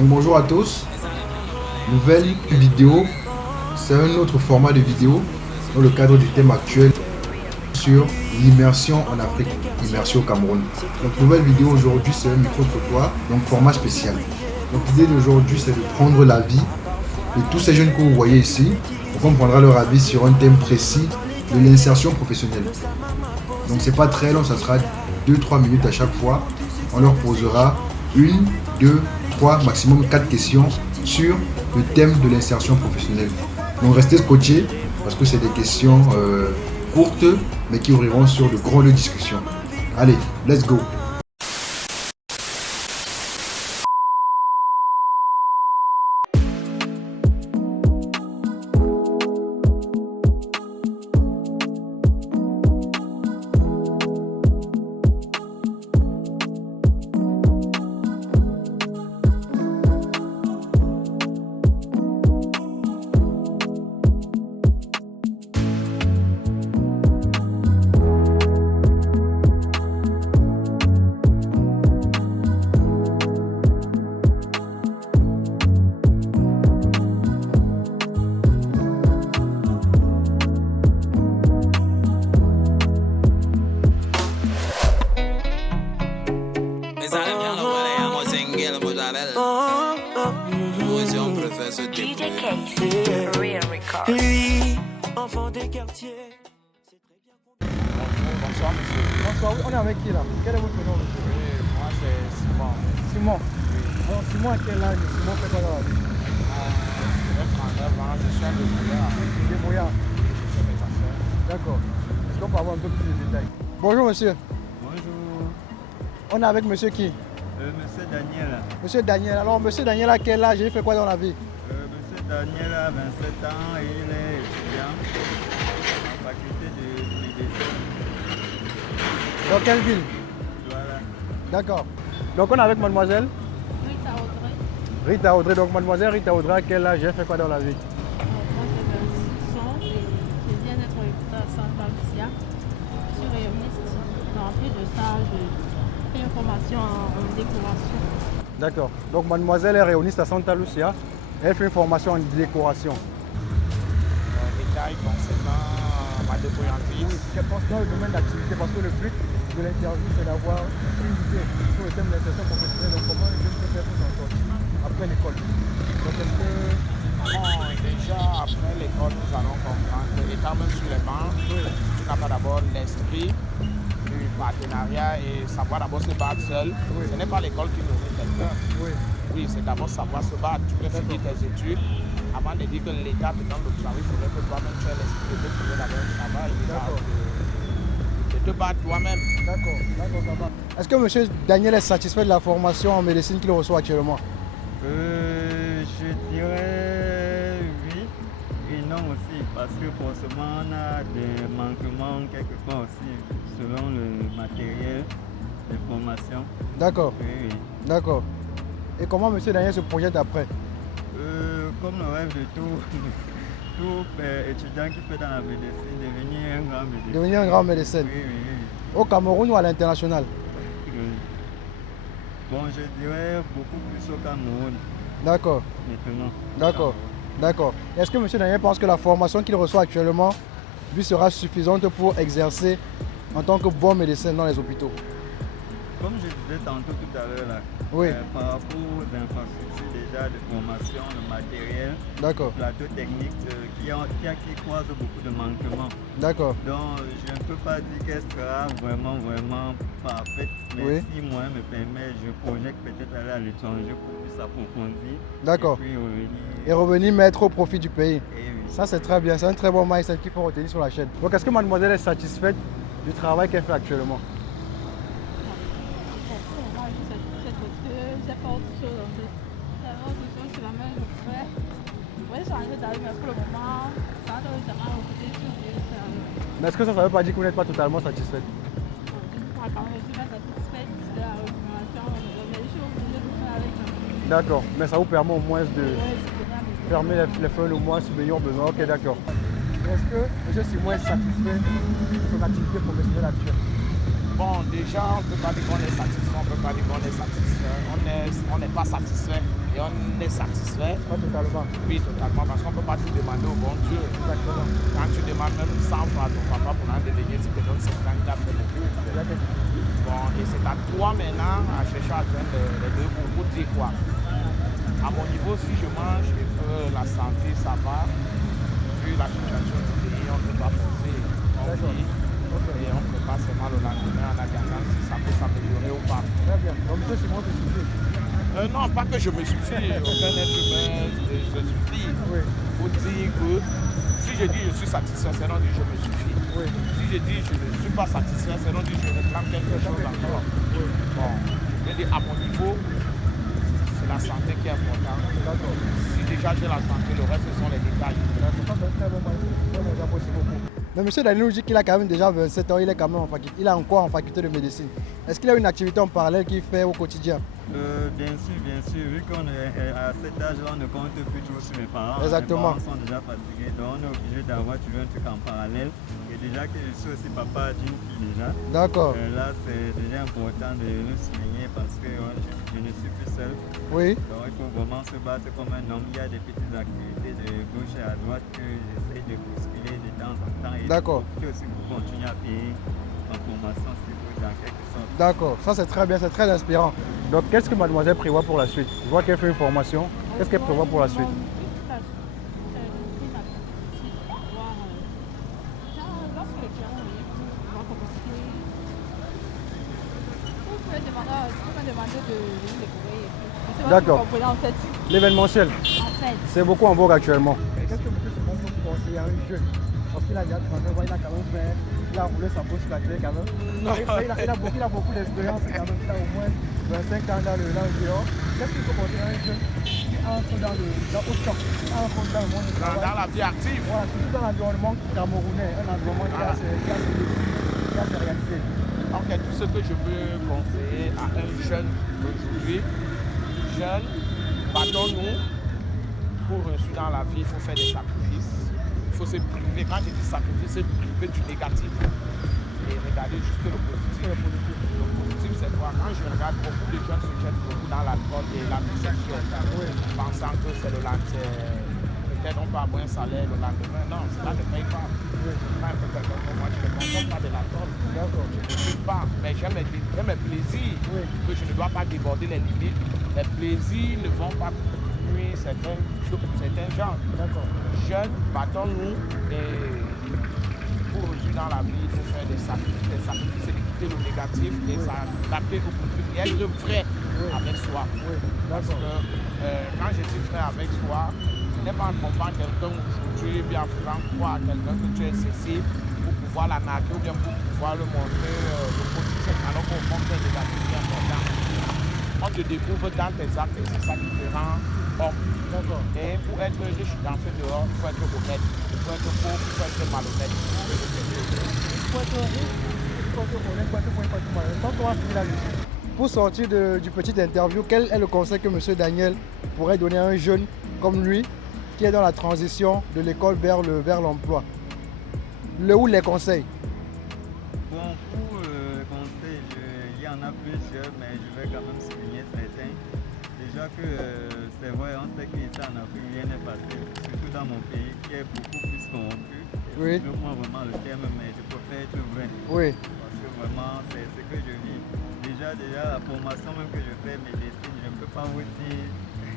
Donc bonjour à tous, nouvelle vidéo, c'est un autre format de vidéo dans le cadre du thème actuel sur l'immersion en Afrique, immersion au Cameroun. Donc nouvelle vidéo aujourd'hui, c'est un micro-trottoir, donc format spécial. Donc l'idée d'aujourd'hui, c'est de prendre l'avis de tous ces jeunes que vous voyez ici, pour qu'on prendra leur avis sur un thème précis de l'insertion professionnelle. Donc c'est pas très long, ça sera 2-3 minutes à chaque fois. On leur posera 1, 2, 3, maximum 4 questions sur le thème de l'insertion professionnelle. Donc restez scotchés parce que c'est des questions courtes mais qui ouvriront sur de grandes discussions. Allez, let's go! Lui, enfant des quartiers. Bonsoir monsieur. Bonsoir, on est avec qui là? Quel est votre nom monsieur? Oui, moi c'est Simon. Simon. Oui. Alors Simon à quel âge? Simon fait quoi dans la vie? J'ai 39 ans, je suis un débrouillard. Débrouillard. Je fais mes affaires. D'accord. Est-ce qu'on peut avoir un peu plus de détails? Bonjour monsieur. Bonjour, On est avec monsieur qui? monsieur Daniel. Monsieur Daniel. Alors monsieur Daniel à quel âge? Il fait quoi dans la vie? Monsieur Daniel a 27 ans et il est étudiant en faculté de médecine. Dans quelle ville? Voilà. D'accord. Donc on est avec mademoiselle Rita Audrey. Rita Audrey. Donc mademoiselle Rita Audrey à quel âge? Elle fait quoi dans la vie? Moi j'ai 26 ans et je viens d'être recrutée à Santa Lucia. Je suis rayonniste. En plus de ça, je fais une formation en décoration. D'accord. Donc mademoiselle est rayonniste à Santa Lucia. Elle fait une formation en décoration. Détail concernant ma débrouillardise. Oui, je pense dans le domaine d'activité parce que le but de l'interview c'est d'avoir une idée sur le thème de l'insertion professionnelle. Donc comment je peux faire pour s'en sortir après l'école. Donc est-ce que Bon, déjà après l'école, nous allons comprendre que étant même sur les bancs, tu n'as pas d'abord l'esprit du partenariat et savoir d'abord se battre seul. Oui. Ce n'est pas l'école qui nourrit quelqu'un. oui, Oui, c'est d'abord savoir se battre. Tu peux finir tes études. Avant de dire que l'État te donne le travail, il faudrait que toi-même tu aies l'esprit de trouver d'abord un travail. D'accord. De te battre toi-même. d'accord, ça va. Est-ce que monsieur Daniel est satisfait de la formation en médecine qu'il reçoit actuellement? Je dirais oui et non aussi, parce que forcément on a des manquements quelque part aussi selon le matériel de formation. D'accord, Oui, oui. d'accord. Et comment monsieur Daniel se projette après? Comme le rêve de tout étudiant qui fait dans la médecine, devenir un grand médecin. Devenir un grand médecin. Oui, oui, oui. Au Cameroun ou à l'international? Bon, je dirais beaucoup plus au Cameroun D'accord, maintenant. d'accord, d'accord. Est-ce que monsieur Daniel pense que la formation qu'il reçoit actuellement lui sera suffisante pour exercer en tant que bon médecin dans les hôpitaux? Comme je disais tantôt tout à l'heure, là, Oui. par rapport aux infrastructures déjà de formation, le matériel, D'accord, le plateau technique qui croise beaucoup de manquements. d'accord, Donc je ne peux pas dire qu'elle sera vraiment parfaite, mais Oui. si moi me permet, je projette peut-être aller à l'étranger pour plus approfondir. d'accord. Et puis revenir. Et revenir mettre au profit du pays. Et oui. Ça c'est très bien, c'est un très bon mindset qu'il faut retenir sur la chaîne. Donc est-ce que mademoiselle est satisfaite du travail qu'elle fait actuellement? Moi, je suis satisfaite parce que j'ai pas autre chose en fait. La autre chose, c'est la même, je fais. Je pourrais changer d'avis, mais pour le moment, ça doit vraiment recruter sur le Mais est-ce que ça ne veut pas dire que vous n'êtes pas totalement satisfaite? quand même, je suis pas satisfaite de la recommandation, mais je suis obligée de faire avec. D'accord, mais ça vous permet au moins de Ouais, c'est bien. fermer les feux le mois subvenir aux besoins. Ok, d'accord. Est-ce que M. Simon est satisfait de son activité professionnelle actuelle? Bon, déjà, on ne peut pas dire qu'on est satisfait, on ne peut pas dire qu'on est satisfait. On n'est pas satisfait et on est satisfait. Pas totalement. Oui, totalement, parce qu'on ne peut pas tout demander au bon Dieu. Exactement. Quand tu demandes même 100 fois à ton papa pour un délégué, si tu te donnes 50, tu as fait beaucoup. Déjà que Bon, et c'est à toi maintenant à chercher à joindre les deux pour dire quoi. À mon niveau, si je mange et que la santé, ça va, vu la situation du pays, on ne peut pas forcer. On D'accord. vit et on ne peut pas seulement le lendemain en attendant si ça peut s'améliorer ou pas. très bien. Donc, monsieur Simon, tu suffit. Non, pas que je me suffis, aucun être humain se suffit. Oui. Faut dire que si je dis je suis satisfait, c'est non dit je me suffis. Oui. Si je dis je ne suis pas satisfait, c'est non dit je réclame quelque chose encore. Bon, je veux dire à mon niveau, c'est la santé qui est importante. D'accord. Si déjà j'ai la santé, le reste ce sont les détails. C'est pas un très bon moyen. J'apprécie beaucoup. Mais monsieur Daniel nous dit qu'il a quand même déjà 27 ans, il est quand même en faculté, il est encore en faculté de médecine. Est-ce qu'il a une activité en parallèle qu'il fait au quotidien? Bien sûr. Vu qu'on est à cet âge-là, on ne compte plus trop sur mes parents. Exactement. Mes parents sont déjà fatigués, donc on est obligé d'avoir toujours un truc en parallèle. Et déjà que je suis aussi papa d'une fille déjà. D'accord. Là, c'est déjà important de le souligner parce que je ne suis plus seul. Oui. Donc il faut vraiment se battre comme un homme. Il y a des petites activités de gauche et à droite que j'essaie de bousculer de temps en temps. Et D'accord. aussi pour continuer à payer ma formation s'il faut dans quelque sorte. D'accord, ça c'est très bien, c'est très inspirant. Donc qu'est-ce que mademoiselle prévoit pour la suite? Je vois qu'elle fait une formation. Qu'est-ce qu'elle prévoit pour la suite? D'accord. L'événementiel, c'est beaucoup en vogue actuellement. Qu'est-ce que monsieur Simon peut conseiller à un jeune? Parce qu'il a déjà 39 ans, il a quand même fait, il a roulé sa peau sur la clé quand même. Il a beaucoup d'expérience quand même, il a au moins 25 ans dans le dehors. Qu'est-ce qu'il faut conseiller à un jeune qui entre au choc, qui entre dans le monde du travail? Dans la vie active. Voilà, surtout dans l'environnement camerounais, un environnement qui a ses réalités. Ok, tout ce que je peux conseiller à un jeune d'aujourd'hui, jeune, battons-nous. Pour réussir dans la vie, il faut faire des sacrifices. Il faut se priver. Quand je dis sacrifice, c'est priver du négatif. Et regarder juste le positif. Le positif, c'est quoi? Quand je regarde, beaucoup de jeunes se jettent beaucoup dans l'alcool et la sexuelle, pensant que c'est le lendemain. Peut-être on peut avoir un salaire le lendemain. Non, cela ne paye pas. Quand un peu quelqu'un comme moi, je ne consomme pas de l'alcool. Je ne fume pas, mais j'aime mes plaisirs. Que je ne dois pas déborder les limites. Les plaisirs ne vont pas nuire certains gens. Jeunes, battons-nous et pour réussir dans la vie, il faut faire des sacrifices et quitter le négatif et s'adapter au positif et être vrai avec soi. Parce que quand je dis vrai avec soi, ce n'est pas en trompant quelqu'un aujourd'hui, bien en faisant croire à quelqu'un que tu es ceci pour pouvoir la narguer ou bien pour pouvoir le montrer le positif, alors qu'au fond, c'est négatif qui est important. On te découvre dans tes actes et c'est ça qui te rend homme. Et pour être riche dans ce dehors, il faut être honnête. Il faut être pauvre, il faut être malhonnête. Pour sortir du petit interview, quel est le conseil que M. Daniel pourrait donner à un jeune comme lui qui est dans la transition de l'école vers l'emploi? Ou les conseils? Bon, pour conseils, il y en a plusieurs, mais je vais quand même souligner certains. Déjà que c'est vrai, on sait qu'ici en Afrique, rien n'est facile, surtout dans mon pays qui est beaucoup plus corrompu. Oui. Je moi vraiment le terme, mais je préfère être vrai. Oui. Parce que vraiment, c'est ce que je vis. Déjà, la formation même que je fais, médecine, je ne peux pas vous dire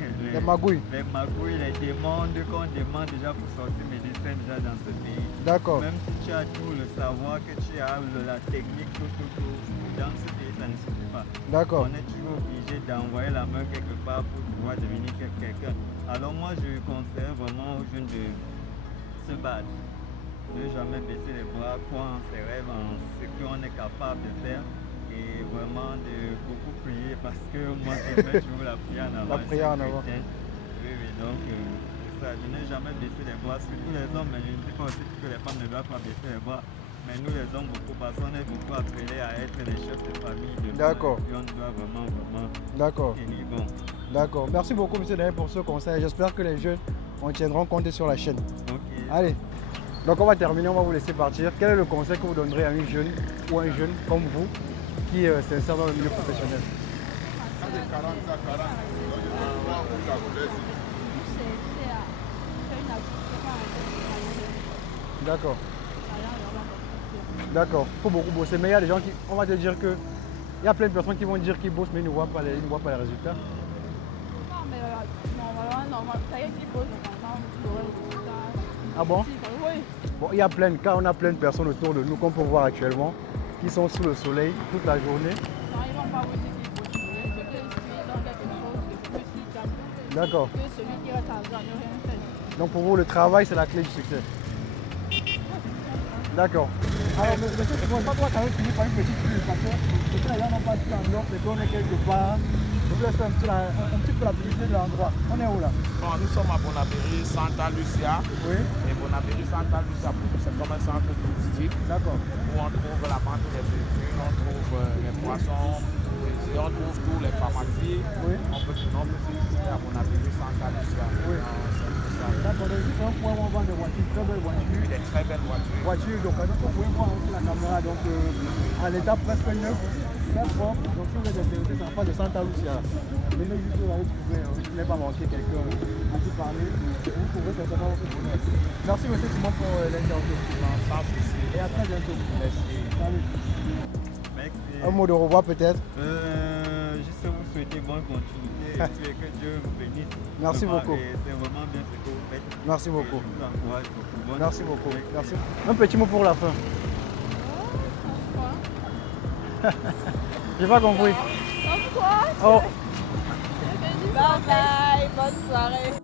les magouilles, les demandes qu'on demande déjà pour sortir médecin déjà dans ce pays. D'accord. Même si tu as tout le savoir, que tu as la technique, tout, dans ce pays, ça ne suffit pas. D'accord. On est toujours obligé d'envoyer la main quelque part pour pouvoir devenir quelqu'un. Alors moi, je conseille vraiment aux jeunes de se battre, de ne jamais baisser les bras, croire en ses rêves, en ce qu'on est capable de faire. Et vraiment de beaucoup prier parce que moi je mets toujours la prière en avant. La prière en avant. Oui, donc c'est ça, je n'ai jamais baissé les bras, surtout les hommes, mais je ne dis pas aussi que les femmes ne doivent pas baisser les bras. Mais nous les hommes, beaucoup, parce qu'on est beaucoup appelés à être les chefs de famille. D'accord. Et on doit vraiment tenir bon. D'accord. Merci beaucoup M. Daniel pour ce conseil. J'espère que les jeunes en tiendront compte sur la chaîne. Ok. Allez. Donc on va terminer, on va vous laisser partir. Quel est le conseil que vous donnerez à une jeune ou un jeune comme vous qui s'insèrent dans le milieu professionnel? D'accord. D'accord. Il faut beaucoup bosser. Mais il y a des gens qui, on va te dire que, il y a plein de personnes qui vont dire qu'ils bossent mais ils ne voient pas les résultats. Non, mais normalement, quelqu'un qui bosse, normalement, vous aurez le résultat. Ah bon? Oui. Bon, il y a quand on a plein de personnes autour de nous qu'on peut voir actuellement, qui sont sous le soleil toute la journée. Non, ils ne vont pas vous dire qu'ils bossent. C'est qu'ils sont dans quelque chose de plus efficace. D'accord. Que celui qui reste à ne rien faire. Donc pour vous, le travail, c'est la clé du succès. D'accord. Alors, monsieur, je ne pas toi quand même finir par une petite pub parce que les gens n'ont pas dit en Europe, c'est qu'on est quelque part. Je vous laisse un petit peu la publicité de l'endroit. On est où là? Bon, nous sommes à Bonabéry, Santa Lucia. Oui. Et Bonabéry, Santa Lucia, c'est comme un centre touristique. D'accord. Où on trouve la vente des véhicules, on trouve les poissons, et on trouve tous les pharmacies. Oui. On peut visiter à Bonabéry, Santa Lucia. Oui. D'accord, donc c'est un point où on vend des voitures, très belles voitures. Des très belles voitures. Voitures, donc vous pouvez voir aussi la caméra, donc à l'état presque neuf, très propre. Donc si vous êtes intéressé, ça passe de Santa Lucia. Venez juste vous allez trouver, il n'est pas manqué quelqu'un à qui parler. Vous pouvez certainement vous bonheur. Merci monsieur Simon pour l'interview. Sans souci. Et à très bientôt. Merci. Salut. Merci. Un mot de revoir peut-être. Juste vous souhaiter bonne continuité et que Dieu vous bénisse. Merci Vraiment, beaucoup. et c'est vraiment bien ce que vous faites. Merci beaucoup. Et je vous encourage beaucoup. Bonne Merci journée. beaucoup. Merci. Un petit mot pour la fin. J'ai pas compris. Pourquoi? Oh. Bye bye, bonne soirée.